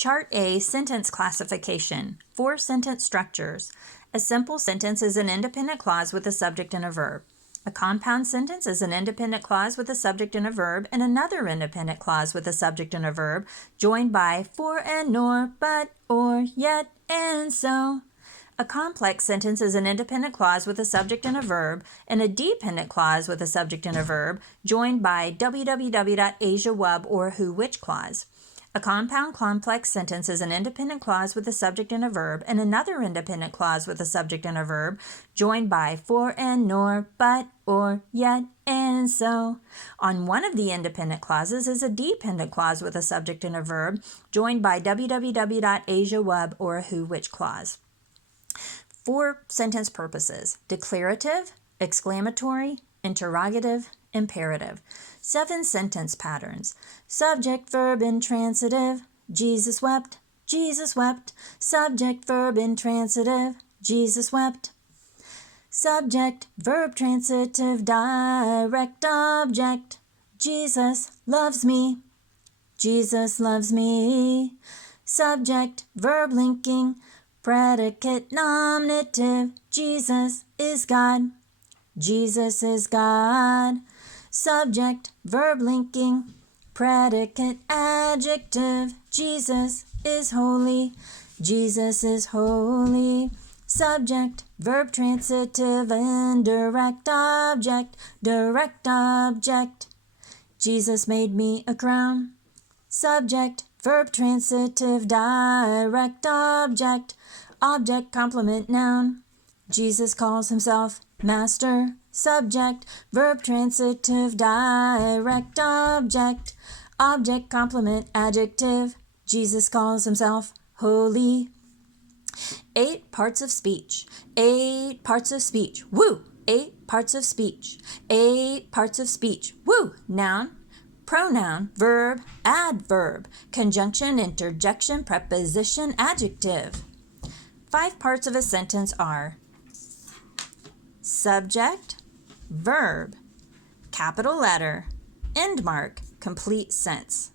Chart A, sentence classification. 4 sentence structures. A simple sentence is an independent clause with a subject and a verb. A compound sentence is an independent clause with a subject and a verb, and another independent clause with a subject and a verb, joined by for and nor, but, or, yet, and so. A complex sentence is an independent clause with a subject and a verb, and a dependent clause with a subject and a verb, joined by www.asiawub or who which clause. A compound complex sentence is an independent clause with a subject and a verb, and another independent clause with a subject and a verb, joined by for and nor, but, or, yet, and so. On one of the independent clauses is a dependent clause with a subject and a verb, joined by www.asiawub or who which clause. 4 sentence purposes: declarative, exclamatory, interrogative, imperative. 7 sentence patterns: subject, verb, intransitive, Jesus wept, Jesus wept. Subject, verb, intransitive, Jesus wept. Subject, verb, transitive, direct object, Jesus loves me, Jesus loves me. Subject, verb linking, predicate, nominative, Jesus is God, Jesus is God. Subject, verb linking, predicate, adjective, Jesus is holy, Jesus is holy. Subject, verb transitive, indirect object, direct object, Jesus made me a crown. Subject, verb transitive, direct object, object complement noun, Jesus calls himself master. Subject, verb transitive, direct object, object complement adjective, Jesus calls himself holy. 8 parts of speech. 8 parts of speech. Woo! 8 parts of speech. 8 parts of speech. Woo! Noun, pronoun, verb, adverb, conjunction, interjection, preposition, adjective. 5 parts of a sentence are subject, verb, capital letter, end mark, complete sense.